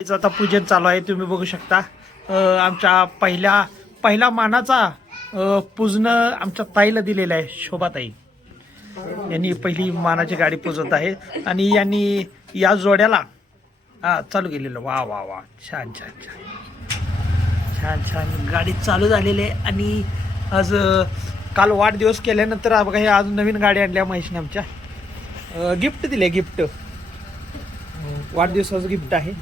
आता पूजन चालू आहे, तुम्ही बघू शकता. आमच्या पहिला मानाचा पूजन आमच्या ताईला दिलेला आहे. शोभाताई यांनी पहिली मानाची गाडी पूजत आहे आणि यांनी या जोड्याला चालू केलेलं. वा वा वा, छान छान छान छान छान गाडी चालू झालेली आहे. आणि आज काल वाढदिवस केल्यानंतर बघा हे आज नवीन गाडी आणल्या महेशने आमच्या. गिफ्ट दिले, गिफ्ट वाढदिवसाचं गिफ्ट आहे.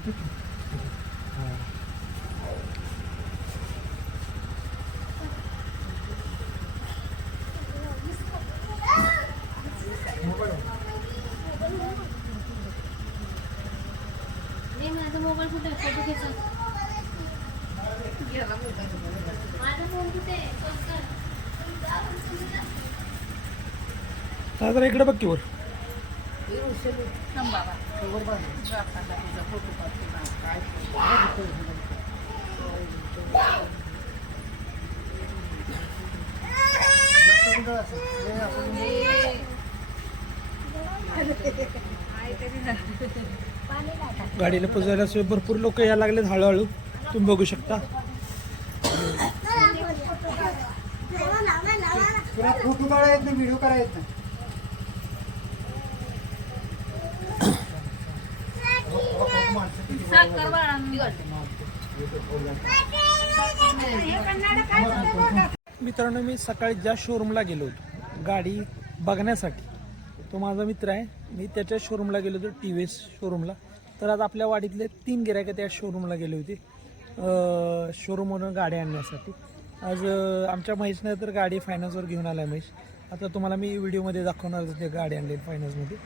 जरा इकडे बघ की वर. गाडीला पुजायला भरपूर लोक यायला लागलेत हळूहळू, तुम्ही बघू शकता. फोटो काढायत ना, व्हिडिओ करायत ना. मित्रांनो, मी सकाळी ज्या शोरूमला गेलो होतो गाडी बघण्यासाठी, तो माझा मित्र आहे. मी त्याच्या शोरूमला गेलो होतो, TVS शोरूमला. तर आज आपल्या वाडीतले 3 गिऱ्हाईक त्या शोरूमला गेले होते शोरूमवरून गाडी आणण्यासाठी. आज आमच्या महेशने तर गाडी फायनान्सवर घेऊन आला आहे. महेश आता तुम्हाला मी व्हिडिओमध्ये दाखवणार ते गाडी आणली फायनान्समध्ये.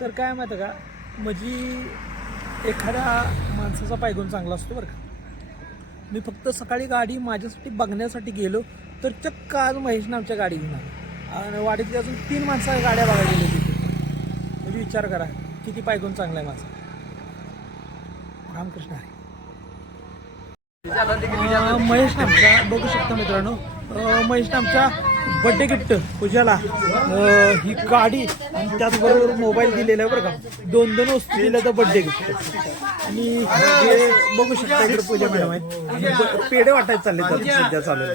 तर काय माहिती का, म्हणजे एखाद्या माणसाचा पायगुण चांगला असतो बरं का. मी फक्त सकाळी गाडी माझ्यासाठी बघण्यासाठी गेलो, तर चक्क आज महेशने आमच्या गाडी घेऊन आला. आणि वाडीतली अजून 3 माणसं गाड्या बघायला गेली तिथे. म्हणजे विचार करा किती पायगुण चांगला आहे माझा. रामकृष्ण आहे. महेश आमच्या बघू शकता मित्रांनो, महेशने आमच्या बड्डे गिफ्ट पूजाला ही गाडी आणि त्याचबरोबर मोबाईल दिलेला आहे बरं का. 2 वस्तू दिल्या तर बड्डे गिफ्ट. आणि हे बघू शकता इकडे पूजा मॅडम आहेत. पेढे वाटायचे चालले तर सध्या चालू आहे.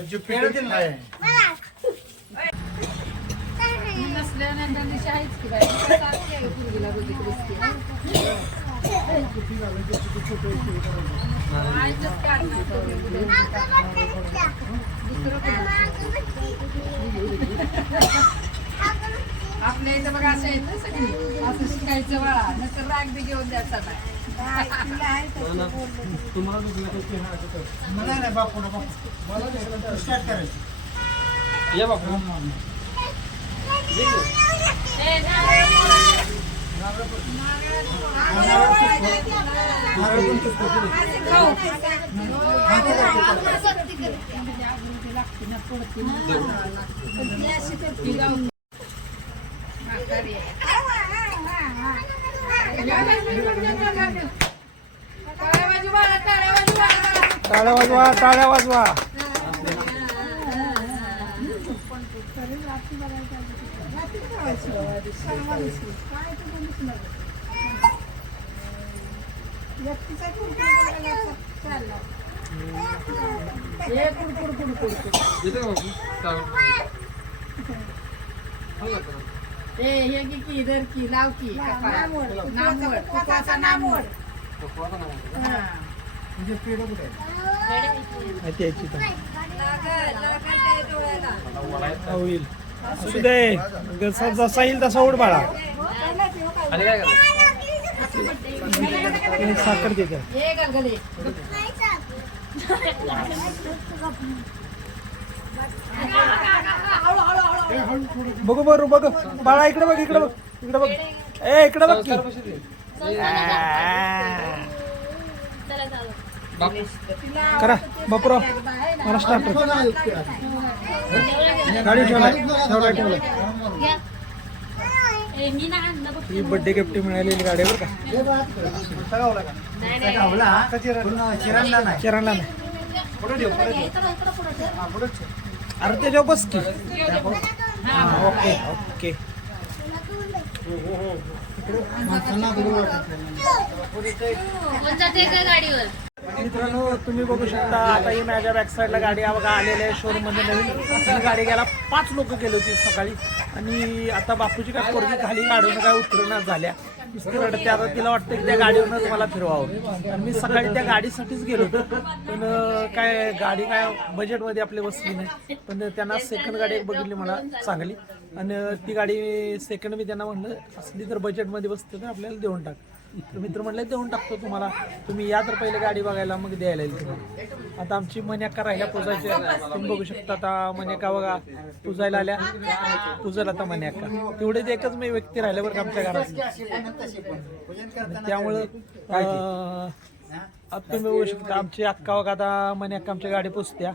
आपल्या इथं बघा असं येतं सगळी असं शिकायचं बाळा, नंतर राग बी घेऊन द्यायचा नाही. मला नाही बापू ना, मला स्टार्ट करायचं. या बापू टाळ्या वाजवा, टाळ्या वाजवा. हे की इधर की लाव की नामवड, तुपाचा नामवड. म्हणजे पेढं कुठे होईल असू दे, जसा येईल तसा उड बाळा. साखर देते. बघू बरं, बघ बाळा, इकडे बघ, इकडे बघ, इकडे बघ, इकडे बघ की. करा बापूराव, मला स्टार्ट गाडी ठेवला. ही बर्थडे गिफ्ट मिळालेली गाडी बरं का. चिरांना नाही. अरे त्याच्यावर बस की. Okay okay. माणसांना अगोदर वाटत गाडीवर मित्रांनो तुम्ही बघू शकता आता ही माझ्या बॅक साईडला गाडी बघा आलेल्या आहे शोरूम मध्ये नवीन. ही गाडी घ्यायला 5 लोक गेले होती सकाळी आणि आता बापूची काय पोरगी खाली गाडीवरून काय उतरणार झाल्या नुसती रडते. आता तिला वाटतं की त्या गाडीवरूनच मला फिरवावं आणि मी सकाळी त्या गाडीसाठीच गेलो होतो पण काय गाडी काय बजेटमध्ये आपली बसली नाही. पण त्यांना सेकंड गाडी एक बघितली मला चांगली आणि ती गाडी सेकंड मी त्यांना म्हणलं असली तर बजेटमध्ये बसते तर आपल्याला देऊन टाक. तर मित्र म्हणले देऊन टाकतो तुम्हाला, तुम्ही या तर पहिले गाडी बघायला मग द्यायला येईल तुम्हाला. आता आमची मन्याका राहिल्या पुजायच्या तुम्ही बघू शकता. आता मन्याका बघा पुजायला आल्या, पुजल आता मन्याका. तेवढेच एकच मी व्यक्ती राहिल्या बरं आमच्या घरात. त्यामुळं आता तुम्ही बघू शकता आमची अक्का बघा आता मन्याका आमच्या गाडी पुजत्या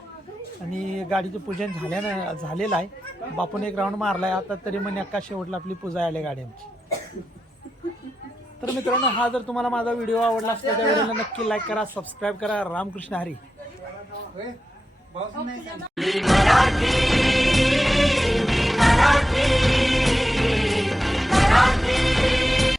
आणि गाडीचं पूजन झालेलं आहे. बापून एक राऊंड मारलाय आता तरी मन्याका शेवटला आपली पूजा आली गाडी आमची. तर मित्रांनो हा जर तुम्हाला माझा व्हिडिओ आवडला असला त्या व्हिडिओला नक्की लाईक करा, सबस्क्राईब करा. रामकृष्ण हरी.